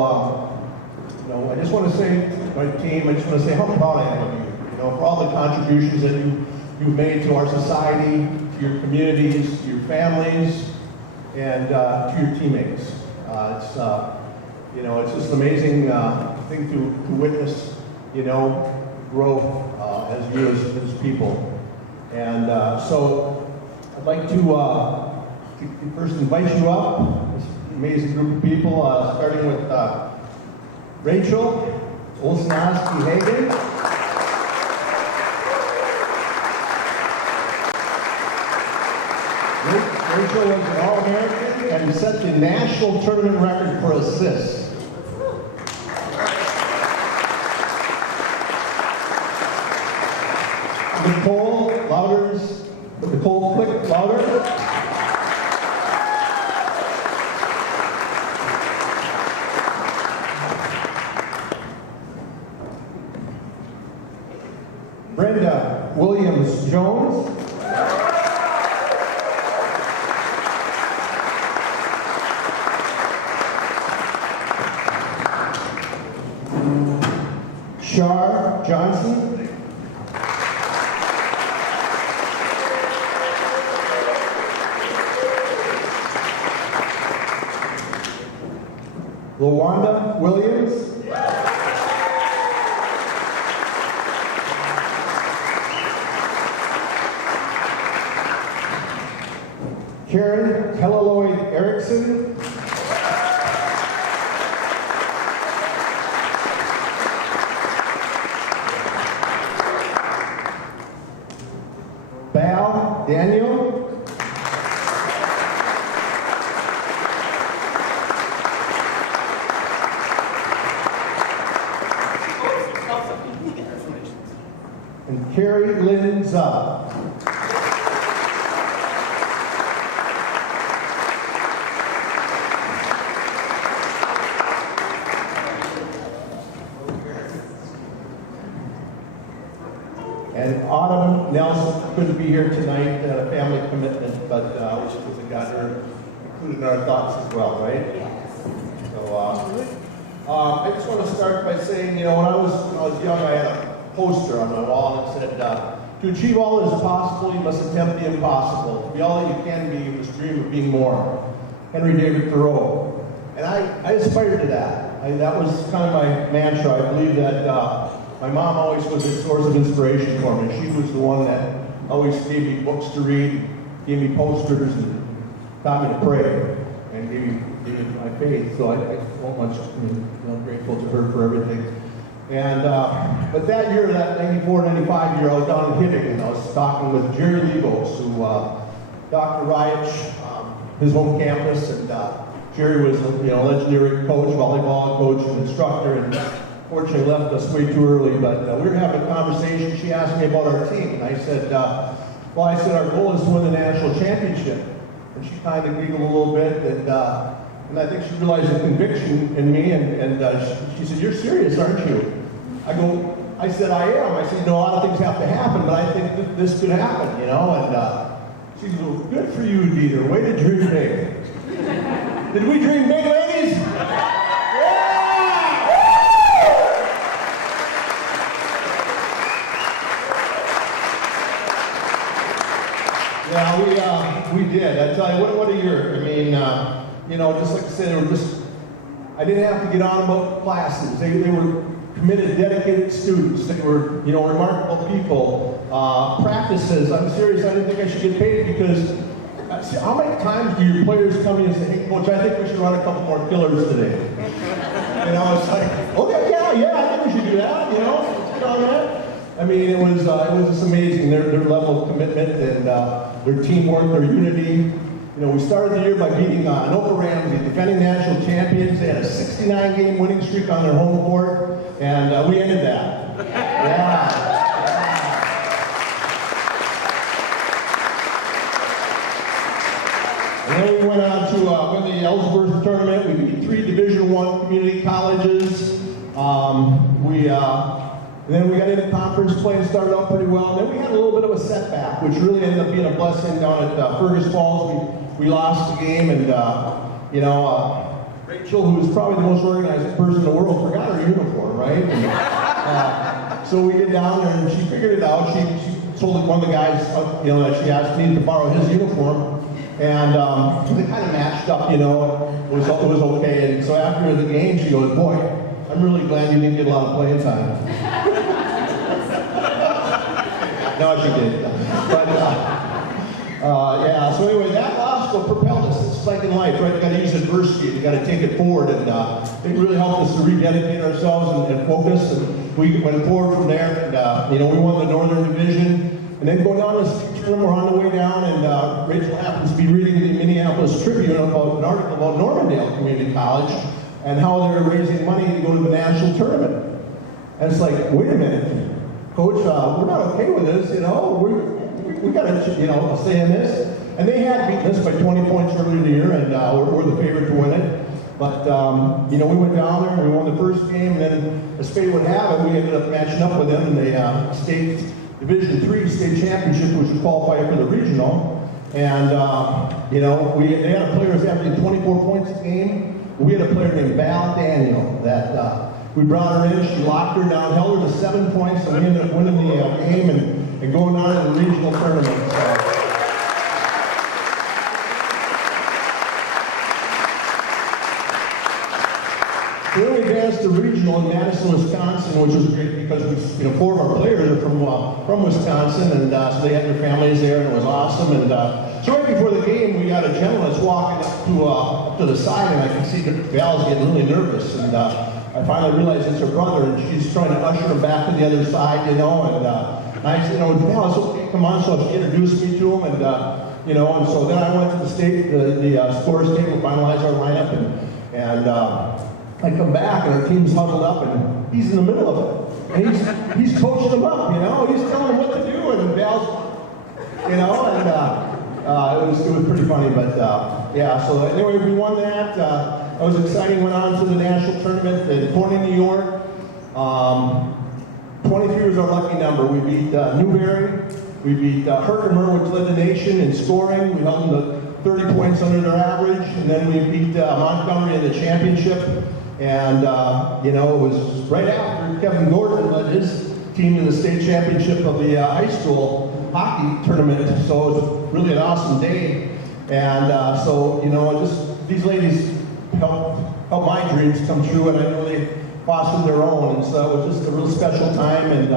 you know, I just want to say to my team, I just want to say how proud I am of you. You know, for all the contributions that you've made to our society, to your communities, to your families, and to your teammates. It's you know, it's just an amazing thing to witness. You know, growth as you as people. And so, I'd like to first invite you up, this amazing group of people, starting with Rachel Olsnowski-Hagen. Rachel was an All-American and set the national tournament record for assists. Nicole Quick Louder. Brenda Williams-Jones. Shar Johnson. LaWanda Williams. Karen Kelleloyd Erickson. Val Daniel. And Carrie Lynn Zubb. Autumn Nelson couldn't be here tonight, a family commitment, but we should got her included in our thoughts as well, right? So I just want to start by saying, when I was young, I had a poster on my wall that said, "To achieve all that is possible, you must attempt the impossible. To be all that you can be, you must dream of being more." Henry David Thoreau. And I aspired to that. That was kind of my mantra. I believe that my mom always was a source of inspiration for me. She was the one that always gave me books to read, gave me posters, and taught me to pray, and gave me my faith. So I felt much grateful to her for everything. And but that year, that 94, 95 year, I was down in Hibbing, and I was talking with Jerry Lebos, who Dr. Ryach, his home campus, and Jerry was a legendary coach, volleyball coach, and instructor, and fortunately left us way too early. But we were having a conversation. She asked me about our team, and I said, our goal is to win the national championship. And she kind of giggled a little bit, and I think she realized the conviction in me, and she said, "You're serious, aren't you?" I said, "I am." I said, "A lot of things have to happen, but I think that this could happen, and she said, "Well, good for you, Dieter. Way to dream big." Did we dream big, ladies? Yeah, we did. I tell you, what a year. I mean, just like I said, I didn't have to get on about classes. They were committed, dedicated students. They were, remarkable people. Practices, I'm serious, I didn't think I should get paid because, how many times do your players come in and say, "Hey, coach, I think we should run a couple more killers today." It's like, okay, yeah, I think we should do that, man. I mean, it was just amazing, their level of commitment and their teamwork, their unity. We started the year by beating Nova Ramsey, defending national champions. They had a 69-game winning streak on their home court, and we ended that. Yeah. And then we went on to win the Ellsworth tournament. We beat 3 Division I community colleges. Then we got into conference play and started out pretty well. Then we had a little bit of a setback, which really ended up being a blessing down at Fergus Falls. We lost the game, and Rachel, who was probably the most organized person in the world, forgot her uniform, right? And, so we get down there, and she figured it out. She told one of the guys, that she asked me to borrow his uniform, and they kind of matched up. It was okay. And so after the game, she goes, "Boy, I'm really glad you didn't get a lot of playing time." No, she did. But so anyway, that loss propelled us. It's like in life, right? You got to use adversity. You got to take it forward, and it really helped us to rededicate ourselves and focus. And we went forward from there, and we won the Northern Division. And then go down this tournament, we're on the way down, and Rachel happens to be reading the Minneapolis Tribune about an article about Normandale Community College and how they're raising money to go to the national tournament. And it's like, wait a minute, Coach, we're not okay with this, we got to stay in this. And they had beaten us by 20 points earlier in the year, and we're the favorite to win it. But, we went down there, and we won the first game, and then, as fate would have it, we ended up matching up with them in the state Division III state championship, which would qualify for the regional. And, they had a player who was averaging 24 points a game. We had a player named Val Daniel that we brought her in, she locked her down, held her to 7 points, and we ended up winning the game and going on to the regional tournament. We only advanced to regional in Madison, Wisconsin, which was great because 4 of our players are from Wisconsin, and so they had their families there, and it was awesome. And so right before the game, we got a gentleman that's walking up to the side, and I can see that Val's getting really nervous. And I finally realized it's her brother, and she's trying to usher him back to the other side, And I said, Val, it's okay, come on. So she introduced me to him, and and so then I went to the scores table, finalized our lineup, and I come back, and our team's huddled up, and he's in the middle of it. And he's coaching them up, he's telling them what to do, and Val's, it was pretty funny, but so anyway, we won that. It was exciting, went on to the national tournament in Corning, New York. 23 was our lucky number. We beat Newberry, we beat Herkimer, which led the nation in scoring. We held them to 30 points under their average, and then we beat Montgomery in the championship. And, you know, it was right after Kevin Gordon led his team to the state championship of the high school hockey tournament. So it was really an awesome day. And so, you know, just these ladies helped my dreams come true, and I know they fostered their own. And so it was just a real special time. And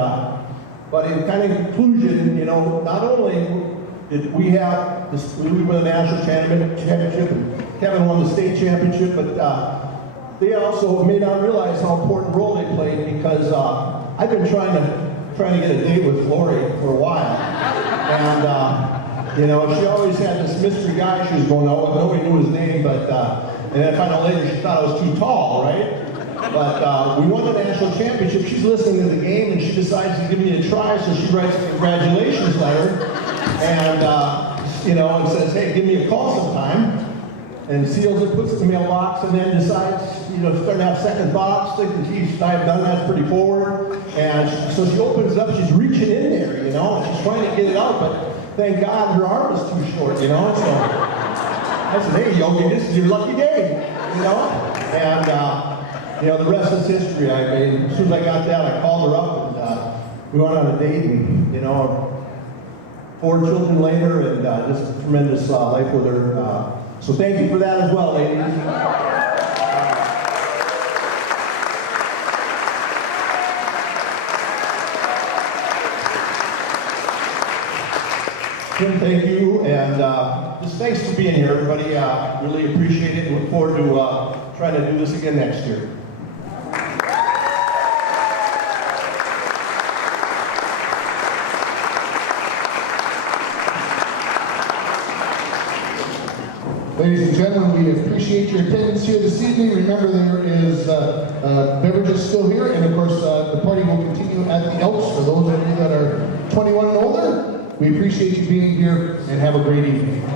but in kind of conclusion, you know, not only did we have this, we won the national championship, and Kevin won the state championship, but they also may not realize how important role they played, because I've been trying to get a date with Lori for a while, and you know, she always had this mystery guy she was going out with. Nobody knew his name, but and then I found out later she thought I was too tall, right? But we won the national championship. She's listening to the game, and she decides to give me a try, so she writes a congratulations letter, and you know, and says, "Hey, give me a call sometime." And seals it, puts it in the mailbox, and then decides, you know, starting to have second thoughts, thinking, geez, I've done that pretty forward. And so she opens up, she's reaching in there, you know, and she's trying to get it out, but thank God her arm is too short, you know. So I said, "Hey, Yogi, this is your lucky day," you know. And, you know, the rest is history. I mean, as soon as I got that, I called her up, and we went on a date, and, you know, 4 children later, and just a tremendous life with her. So thank you for that as well, ladies. Tim, thank you, and just thanks for being here, everybody. Really appreciate it, and look forward to trying to do this again next year. Ladies and gentlemen, we appreciate your attendance here this evening. Remember, there is beverages still here, and of course, the party will continue at the Elks for those of you that are 21 and older. We appreciate you being here, and have a great evening.